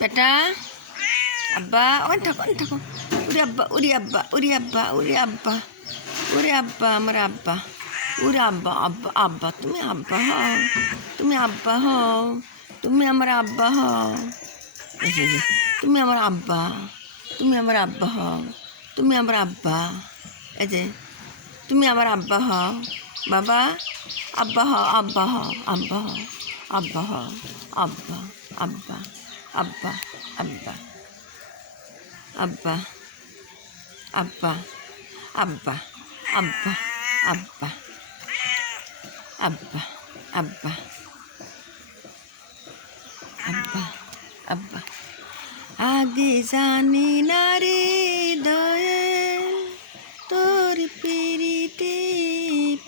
বেটা আব্বা ওখানে থাকো থাকো। উরে আব্বা উরি আব্বা উরি আব্বা উরি আব্বা ওরে আব্বা আমার আব্বা ওরে আব্বা আব্বা আব্বা তুমি আব্বা হও, তুমি আব্বা হও, তুমি আমার আব্বা হও। তুমি আমার আব্বা, তুমি আমার আব্বা হও, তুমি আমার আব্বা। এই যে তুমি আমার আব্বা হও বাবা, আব্বা হও আব্বা হও আব্বা হও আব্বা হও আব্বা আব্বা আব্বা আব্বা আব্বা আব্বা আব্বা আব্বা আব্বা আব্বা আব্বা আব্বা আব্বা। আগে জানি না রে দয়ে তোর পিড়িতে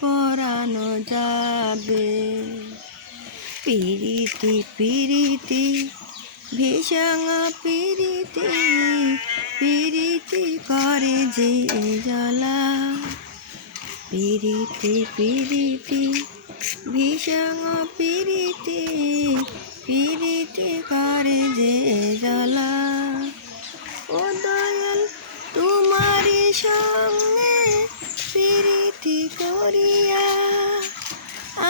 পরানো যাবে, পিড়িতি পিড়িতি ভীষণ পিড়িতি, পিড়িতি করে যে জ্বালা, পিড়িতি পিড়িতি ভীষণ পিড়িতি, পিড়িতি করে যে জ্বালা। ও দয়াল তোমারই সঙ্গে পিড়িতি করিয়া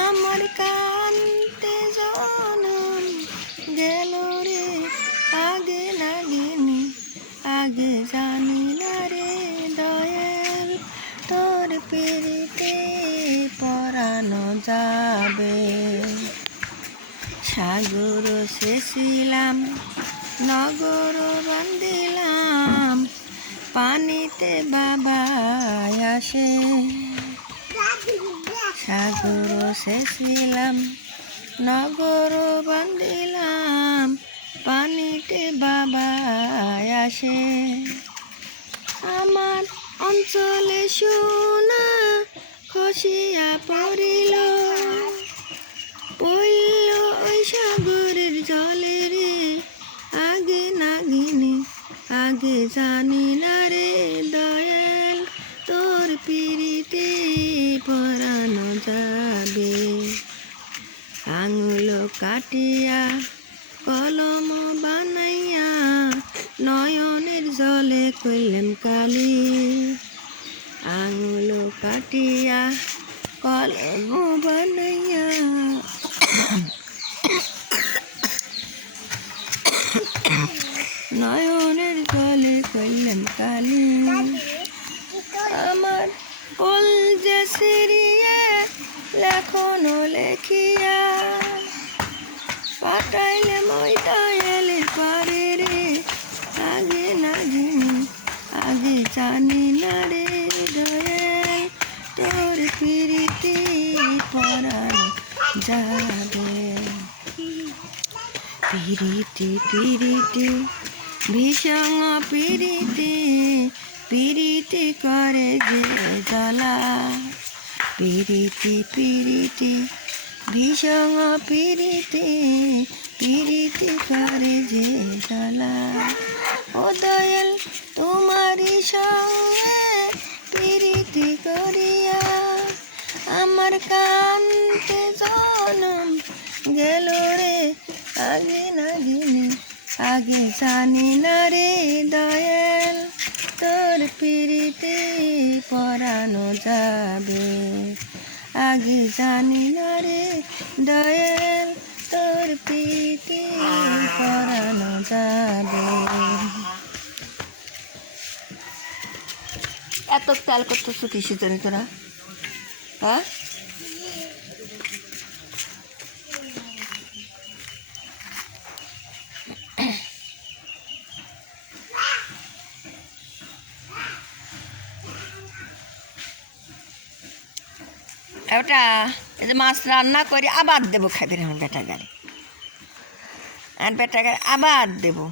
আমার কান্তে জনম গেল রে, আগে লাগিনি আগে জানি না রে দয়াল তোর পিড়িতে পরানো যাবে। সাগর সেছিলাম নগর বান্ধিলাম, পানিতে বাবা আসে। সাগর সেছিলাম নগর বান্ধিলাম, পানিতে বাবা আসে। আমার অঞ্চলে সোনা খসিয়া পড়িল, পড়িল ওই সাগরের জলে রে, আগে নাগিনি আগে জানি না রে দয়াল তোর পিড়িতে পরানো যাবে। আঙুল কাটিয়া কলম বানাইয়া নয়নের জলে কইলাম কালি, আঙুল কাটিয়া কলম বানাইয়া নয়নের জলে কইলাম কালি। আমার কল যে সিরিয়ে লেখনো লেখিয়া পাঠাইলে মই দয়ালের পারে রে, আগে নাগিনি আগে জানি না রে দয়াল তোর পিড়িতে পরানো যাবে। পিড়িতি পিড়িতি ভীষণ পিড়িতি, পিড়িতি করে যে জ্বালা, পিড়িতি পিড়িতি ভীষণ পিড়িতি, পিড়িতি করে যে জ্বালা। ও দয়াল তোমারই সঙ্গে পিড়িতি করিয়া আমার কান্তে জনম গেল রে, আগে নাগিনি আগে জানি না রে দয়াল তোর পিড়িতে পরানো যাবে, আগে জানি না রে দয়াল তোর পিড়িতে পরানো যাবে। এত খেয়াল করতেছো কিসের জন্য তোরা? হ্যাঁ ওটা এই যে মাছ রান্না করে আবার দেবো খাবি না বেটা গাড়ি, আর বেটা গাড়ি আবার দেবো।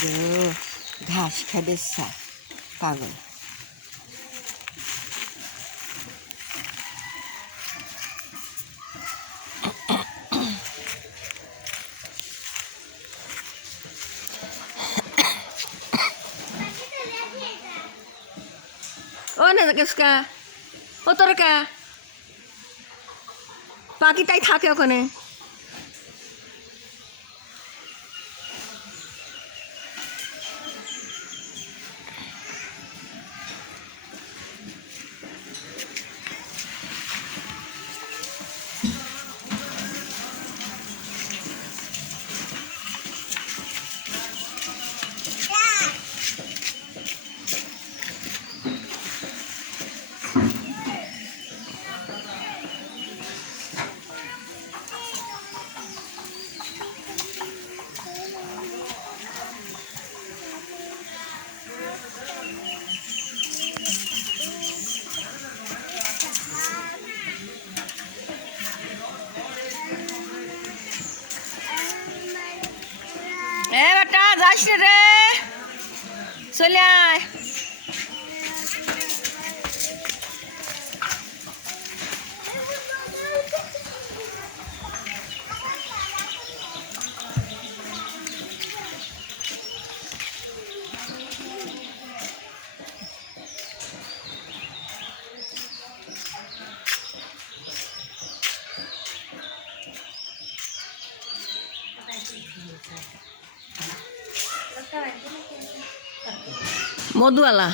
Duh. ঘাস খাবে সা পাগল। ও না কেসকা ও তোর কা পাখি তাই থাকে ওখানে। এ বেটা যাস রে, চলে আয়। মধুওয়ালা